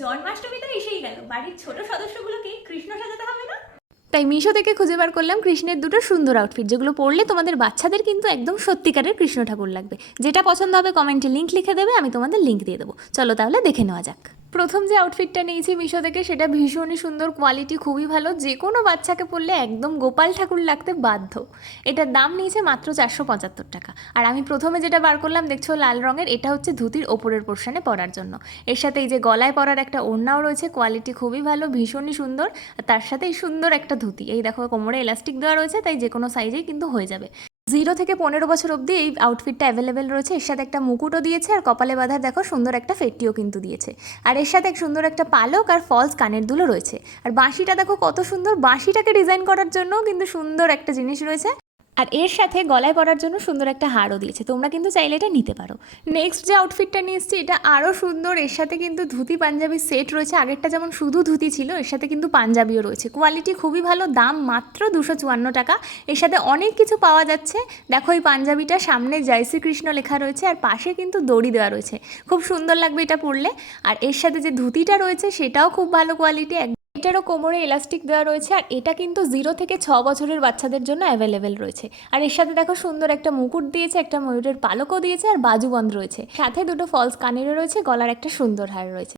জন্মাষ্টমী তো এসেই গেল, বাড়ির ছোট সদস্যগুলোকে কৃষ্ণ সাজাতে হবে না? তাই মিশো থেকে খুঁজে বার করলাম কৃষ্ণের দুটো সুন্দর আউটফিট, যেগুলো পরলে তোমাদের বাচ্চাদের কিন্তু একদম সত্যিকারের কৃষ্ণ ঠাকুর লাগবে। যেটা পছন্দ হবে কমেন্টে লিঙ্ক লিখে দেবে, আমি তোমাদের লিঙ্ক দিয়ে দেবো। চলো তাহলে দেখে নেওয়া যাক। প্রথম যে আউটফিটটা নিয়েছি মিশো থেকে, সেটা ভীষণই সুন্দর, কোয়ালিটি খুবই ভালো, যে কোনো বাচ্চাকে পরলে একদম গোপাল ঠাকুর লাগতে বাধ্য। এটার দাম নিয়েছে মাত্র 475 টাকা। আর আমি প্রথমে যেটা বার করলাম দেখছো লাল রঙের, এটা হচ্ছে ধুতির ওপরের পোর্শনে পরার জন্য। এর সাথে এই যে গলায় পরার একটা ওড়নাও রয়েছে, কোয়ালিটি খুবই ভালো, ভীষণই সুন্দর। আর তার সাথে এই সুন্দর একটা ধুতি, এই দেখো কোমরে এলাস্টিক দেওয়া রয়েছে, তাই যে কোনো সাইজেই কিন্তু হয়ে যাবে। 0 থেকে 15 বছর অবধি এই আউটফিটটা অ্যাভেলেবেল রয়েছে। এর সাথে একটা মুকুটও দিয়েছে, আর কপালে বাঁধার দেখো সুন্দর একটা ফেটটিও কিন্তু দিয়েছে। আর এর সাথে সুন্দর একটা পালক আর ফলস কানের দুলও রয়েছে। আর বাঁশিটা দেখো কত সুন্দর, বাঁশিটাকে ডিজাইন করার জন্য কিন্তু সুন্দর একটা জিনিস রয়েছে। আর এর সাথে গলায় পরার জন্য সুন্দর একটা হারও দিয়েছে, তোমরা কিন্তু চাইলে এটা নিতে পারো। নেক্সট যে আউটফিটটা নিয়ে এসেছি, এটা আরও সুন্দর। এর সাথে কিন্তু ধুতি পাঞ্জাবি সেট রয়েছে, আগেরটা যেমন শুধু ধুতি ছিল, এর সাথে কিন্তু পাঞ্জাবিও রয়েছে। কোয়ালিটি খুবই ভালো, দাম মাত্র 254 টাকা। এর সাথে অনেক কিছু পাওয়া যাচ্ছে। দেখো এই পাঞ্জাবিটা সামনে জয় শ্রীকৃষ্ণ লেখা রয়েছে, আর পাশে কিন্তু দড়ি দেওয়া রয়েছে, খুব সুন্দর লাগবে এটা পরলে। আর এর সাথে যে ধুতিটা রয়েছে সেটাও খুব ভালো কোয়ালিটি, এটারও কোমরে এলাস্টিক দেওয়া রয়েছে। আর এটা কিন্তু 0 থেকে 6 বছরের বাচ্চাদের জন্য অ্যাভেলেবেল রয়েছে। আর এর সাথে দেখো সুন্দর একটা মুকুট দিয়েছে, একটা ময়ূরের পালকও দিয়েছে, আর বাজুবন্ধ রয়েছে, সাথে দুটো ফলস কানেরও রয়েছে, গলার একটা সুন্দর হার রয়েছে।